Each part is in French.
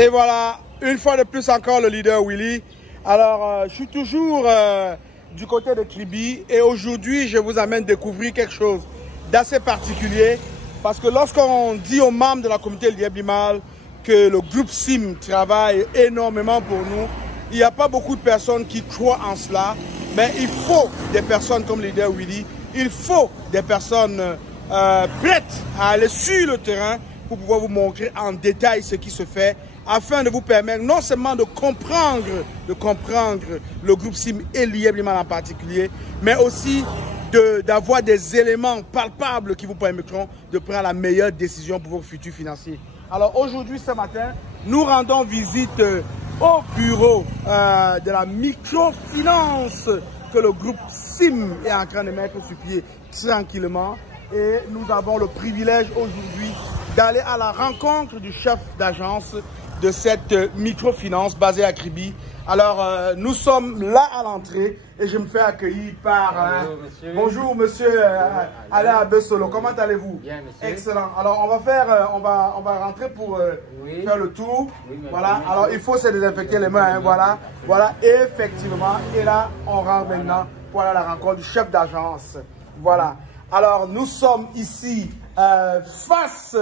Et voilà, une fois de plus encore le leader Willy. Alors, je suis toujours du côté de Kribi et aujourd'hui, je vous amène découvrir quelque chose d'assez particulier parce que lorsqu'on dit aux membres de la communauté Lièvre-Limal que le groupe SIM travaille énormément pour nous, il n'y a pas beaucoup de personnes qui croient en cela, mais il faut des personnes comme le leader Willy, il faut des personnes prêtes à aller sur le terrain pour pouvoir vous montrer en détail ce qui se fait afin de vous permettre non seulement de comprendre le groupe SIM et Lièvre-Limal en particulier, mais aussi d'avoir des éléments palpables qui vous permettront de prendre la meilleure décision pour vos futurs financiers. Alors aujourd'hui, ce matin, nous rendons visite au bureau de la microfinance que le groupe SIM est en train de mettre sur pied tranquillement. Et nous avons le privilège aujourd'hui d'aller à la rencontre du chef d'agence de cette microfinance basée à Kribi. Alors, nous sommes là à l'entrée et je me fais accueillir par... bonjour, monsieur Alain Abessolo. Comment allez-vous? Bien, monsieur. Excellent. Alors, on va rentrer pour faire le tour. Oui, voilà. Alors, il faut se désinfecter les mains. Hein. Voilà. Voilà. Effectivement. Et là, on rentre maintenant pour aller à la rencontre du chef d'agence. Voilà. Alors, nous sommes ici face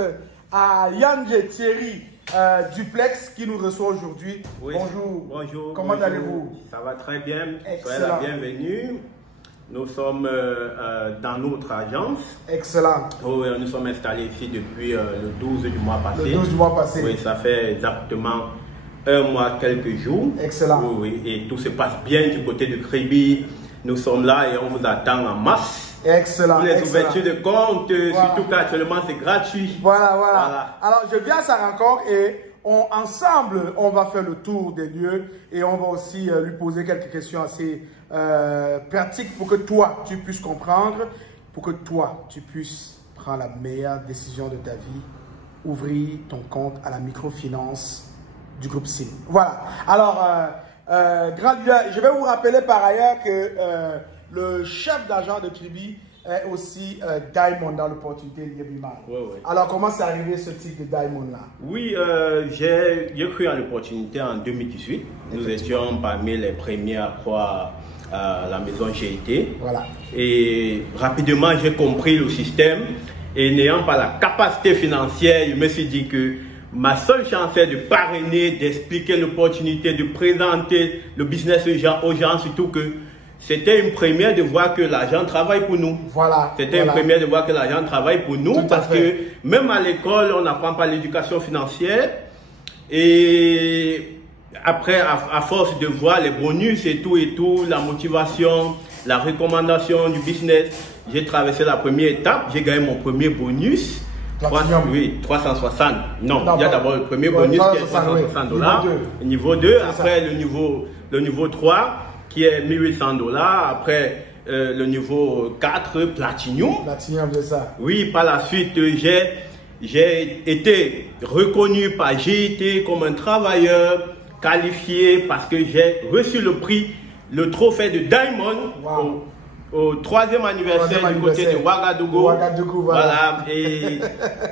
à Yann Thierry Duplex qui nous reçoit aujourd'hui. Oui. Bonjour. Bonjour. Comment allez-vous? Ça va très bien. Excellent. Soyez la bienvenue. Nous sommes dans notre agence. Excellent. Oui, nous sommes installés ici depuis le 12 du mois passé. Le 12 du mois passé. Oui, ça fait exactement un mois, quelques jours. Excellent. Oui, oui. Et tout se passe bien du côté de Kribi. Nous sommes là et on vous attend en masse. Excellent. Pour les excellent. ouvertures de compte, voilà. surtout qu'actuellement c'est gratuit. Voilà, voilà. Alors, je viens à sa rencontre et ensemble, on va faire le tour des lieux et on va aussi lui poser quelques questions assez pratiques pour que toi, tu puisses comprendre, pour que toi, tu puisses prendre la meilleure décision de ta vie, ouvrir ton compte à la microfinance du groupe SIM. Voilà. Alors, grand leader, je vais vous rappeler par ailleurs que le chef d'agent de Kribi est aussi Diamond dans l'opportunité Lièvre-Limal. Oui, oui. Alors, comment c'est arrivé ce type de Diamond-là? Oui, j'ai cru à l'opportunité en 2018. Nous étions parmi les premiers à croire à la maison GIT. Voilà. Et rapidement, j'ai compris le système. Et n'ayant pas la capacité financière, je me suis dit que ma seule chance est de parrainer, d'expliquer l'opportunité, de présenter le business aux gens, surtout que c'était une première de voir que l'argent travaille pour nous. Voilà. C'était une première de voir que l'argent travaille pour nous parce que même à l'école, on n'apprend pas l'éducation financière. Et après, à force de voir les bonus et tout, la motivation, la recommandation du business, j'ai traversé la première étape. J'ai gagné mon premier bonus. 360. Non, il y a d'abord le premier bonus qui est 360 $. Niveau 2. Après le niveau 3. Qui est 1800 $. Après le niveau 4, Platinum. Platinum, c'est ça. Oui, par la suite, j'ai été reconnu par GIT comme un travailleur qualifié parce que j'ai reçu le prix, le trophée de Diamond. Wow. Au 3e anniversaire du côté de Ouagadougou. Voilà. Et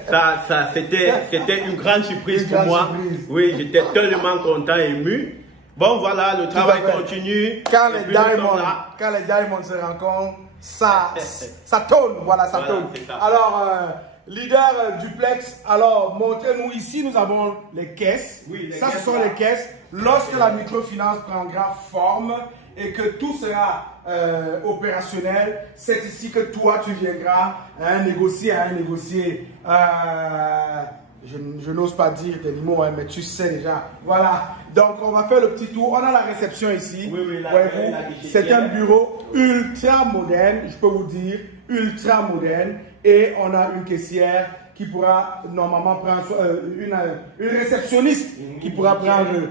ça c'était une grande surprise pour moi. Oui, j'étais tellement content et ému. Bon, voilà, le travail continue. Quand les diamonds se rencontrent, ça tourne. Voilà, ça tourne. Alors, leader Duplex, alors, montrez-nous ici, nous avons les caisses. Oui, ce sont les caisses. Lorsque la microfinance prendra forme et que tout sera opérationnel, c'est ici que toi, tu viendras négocier. Je n'ose pas dire des mots, hein, mais tu sais déjà. Voilà. Donc, on va faire le petit tour. On a la réception ici. Oui, c'est un bureau ultra moderne, je peux vous dire, ultra moderne. Et on a une caissière qui pourra normalement prendre une réceptionniste qui pourra prendre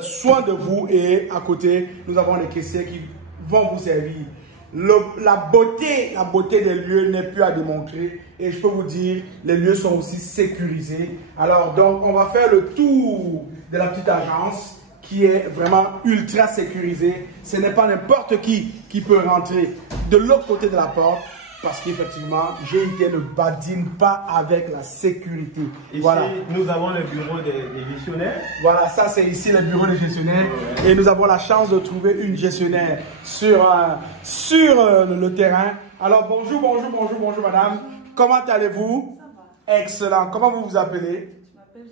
soin de vous. Et à côté, nous avons des caissiers qui vont vous servir. La beauté des lieux n'est plus à démontrer et je peux vous dire, les lieux sont aussi sécurisés. Alors donc, on va faire le tour de la petite agence qui est vraiment ultra sécurisée. Ce n'est pas n'importe qui peut rentrer de l'autre côté de la porte parce qu'effectivement, GIT ne badine pas avec la sécurité. Ici, voilà. Nous avons le bureau des gestionnaires. Voilà, ça c'est ici le bureau des gestionnaires. Ouais. Et nous avons la chance de trouver une gestionnaire sur le terrain. Alors bonjour madame. Comment allez-vous? Ça va. Excellent. Comment vous vous appelez? Je m'appelle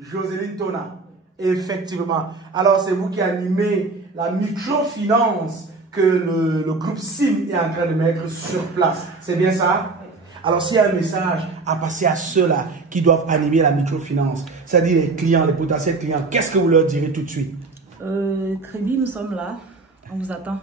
Joséline Tona. Effectivement. Alors c'est vous qui animez la microfinance que le groupe SIM est en train de mettre sur place. C'est bien ça? Oui. Alors s'il y a un message à passer à ceux-là qui doivent animer la microfinance, c'est-à-dire les clients, les potentiels clients, qu'est-ce que vous leur direz tout de suite? Kribi, nous sommes là. On vous attend.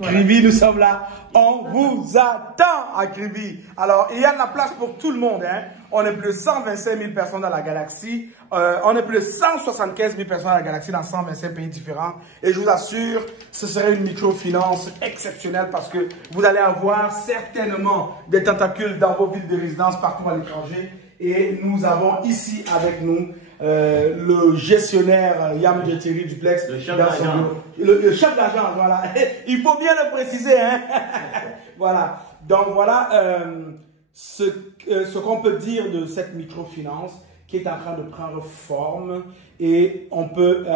Kribi, nous sommes là. On vous attend à Kribi. Alors, il y a de la place pour tout le monde. Hein. On est plus de 125 000 personnes dans la galaxie. On est plus de 175 000 personnes dans la galaxie dans 125 pays différents. Et je vous assure, ce serait une microfinance exceptionnelle parce que vous allez avoir certainement des tentacules dans vos villes de résidence partout à l'étranger. Et nous avons ici avec nous le gestionnaire Yam Thierry Duplex. Le chef d'agent. Le chef d'agent, voilà. Il faut bien le préciser. Hein. Voilà. Donc voilà ce qu'on peut dire de cette microfinance qui est en train de prendre forme. Et on peut,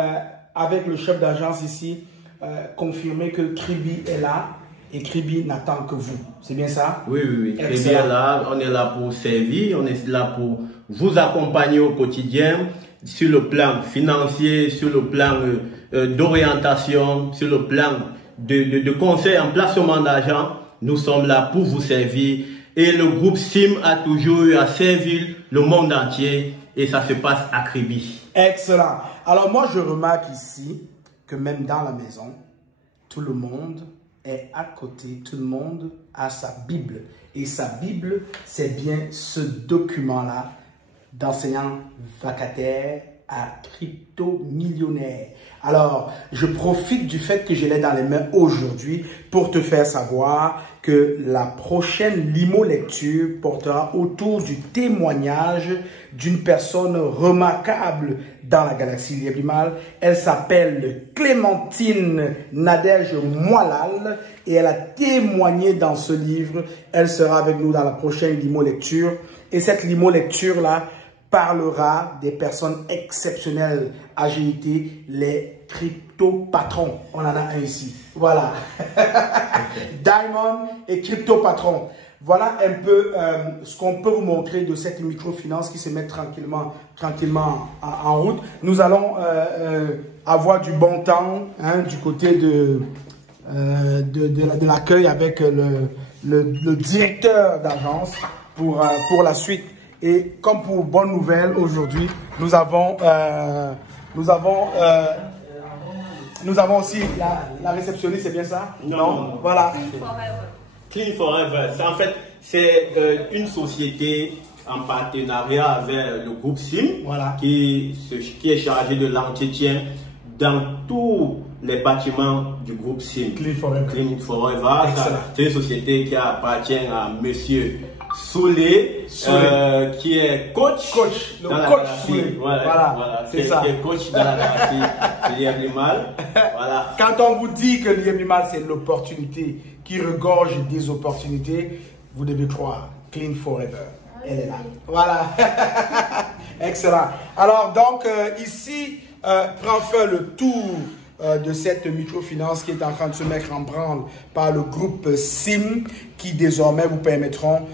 avec le chef d'agence ici, confirmer que Kribi est là. Et Kribi n'attend que vous. C'est bien ça? Oui, oui, oui. Kribi est là. On est là pour servir. On est là pour vous accompagner au quotidien sur le plan financier, sur le plan d'orientation, sur le plan de conseil en placement d'argent. Nous sommes là pour vous servir. Et le groupe SIM a toujours eu à servir le monde entier. Et ça se passe à Kribi. Excellent. Alors moi, je remarque ici que même dans la maison, tout le monde est à côté, tout le monde a sa Bible. Et sa Bible, c'est bien ce document-là d'enseignant vacataire à crypto-millionnaire. Alors, je profite du fait que je l'ai dans les mains aujourd'hui pour te faire savoir que la prochaine limo-lecture portera autour du témoignage d'une personne remarquable dans la galaxie Liébimal. Elle s'appelle Clémentine Nadège Moilal et elle a témoigné dans ce livre. Elle sera avec nous dans la prochaine limo-lecture. Et cette limo-lecture-là parlera des personnes exceptionnelles à GIT, les crypto-patrons. On en a un ici. Voilà. Diamond et crypto-patrons. Voilà un peu ce qu'on peut vous montrer de cette microfinance qui se met tranquillement en route. Nous allons avoir du bon temps hein, du côté de l'accueil avec le directeur d'agence pour la suite. Et comme pour bonne nouvelle, aujourd'hui, nous avons aussi la réceptionniste, c'est bien ça? Non. Voilà. Clean Forever. En fait, c'est une société en partenariat avec le groupe SIM voilà. qui est chargé de l'entretien dans tous les bâtiments du groupe SIM. Clean Forever. Clean Forever. C'est une société qui appartient à monsieur Soulé, qui est coach. Le coach Soulé. Voilà. C'est ça. Qui est coach dans la galaxie Liébimal. Voilà. Quand on vous dit que Liébimal, c'est l'opportunité qui regorge des opportunités, vous devez croire. Clean Forever. Elle est là. Voilà. Excellent. Alors, donc, ici, prend fin le tour de cette microfinance qui est en train de se mettre en branle par le groupe SIM qui désormais vous permettront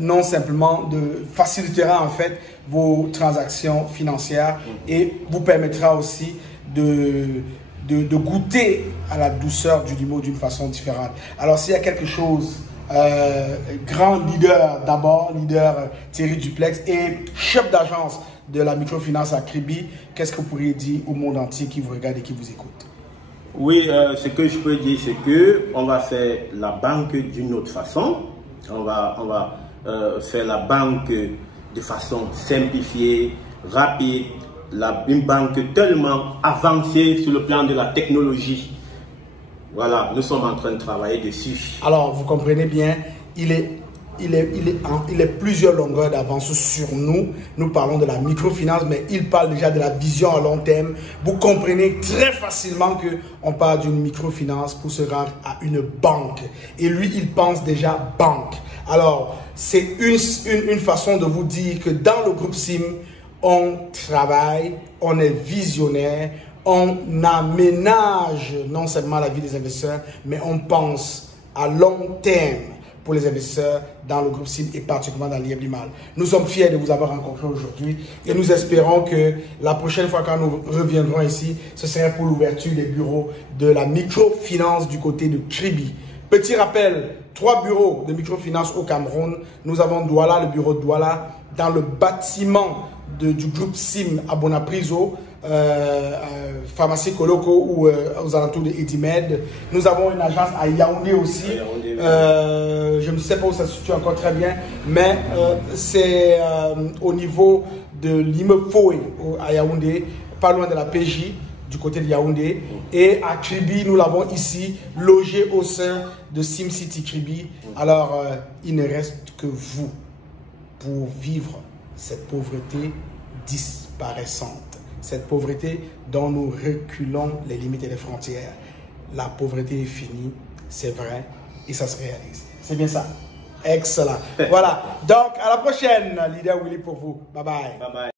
non simplement de facilitera en fait vos transactions financières et vous permettra aussi de goûter à la douceur du limo d'une façon différente. Alors s'il y a quelque chose, grand leader d'abord, leader Thierry Duplex et chef d'agence de la microfinance à Kribi, qu'est-ce que vous pourriez dire au monde entier qui vous regarde et qui vous écoute? Oui, ce que je peux dire, c'est que on va faire la banque d'une autre façon. On va faire la banque de façon simplifiée, rapide, une banque tellement avancée sur le plan de la technologie. Voilà, nous sommes en train de travailler dessus. Alors, vous comprenez bien, il est il est plusieurs longueurs d'avance sur nous. Nous parlons de la microfinance, mais il parle déjà de la vision à long terme. Vous comprenez très facilement qu'on parle d'une microfinance pour se rendre à une banque. Et lui, il pense déjà banque. Alors, c'est une façon de vous dire que dans le groupe SIM, on travaille, on est visionnaire, on aménage non seulement la vie des investisseurs, mais on pense à long terme pour les investisseurs dans le groupe SIM et particulièrement dans l'IM Limal. Nous sommes fiers de vous avoir rencontré aujourd'hui et nous espérons que la prochaine fois quand nous reviendrons ici, ce sera pour l'ouverture des bureaux de la microfinance du côté de Kribi. Petit rappel, 3 bureaux de microfinance au Cameroun. Nous avons Douala, le bureau de Douala, dans le bâtiment du groupe SIM à Bonapriso, pharmacie Coloco ou aux alentours de Edimed. Nous avons une agence à Yaoundé aussi. Je ne sais pas où ça se situe encore très bien, mais c'est au niveau de l'immeuble Foué à Yaoundé, pas loin de la PJ, du côté de Yaoundé. Et à Kribi, nous l'avons ici, logé au sein de SimCity Kribi. Alors, il ne reste que vous pour vivre cette pauvreté disparaissante. Cette pauvreté dont nous reculons les limites et les frontières. La pauvreté est finie, c'est vrai, et ça se réalise. C'est bien ça. Excellent. Voilà. Donc, à la prochaine, Leader Willy pour vous. Bye bye. Bye bye.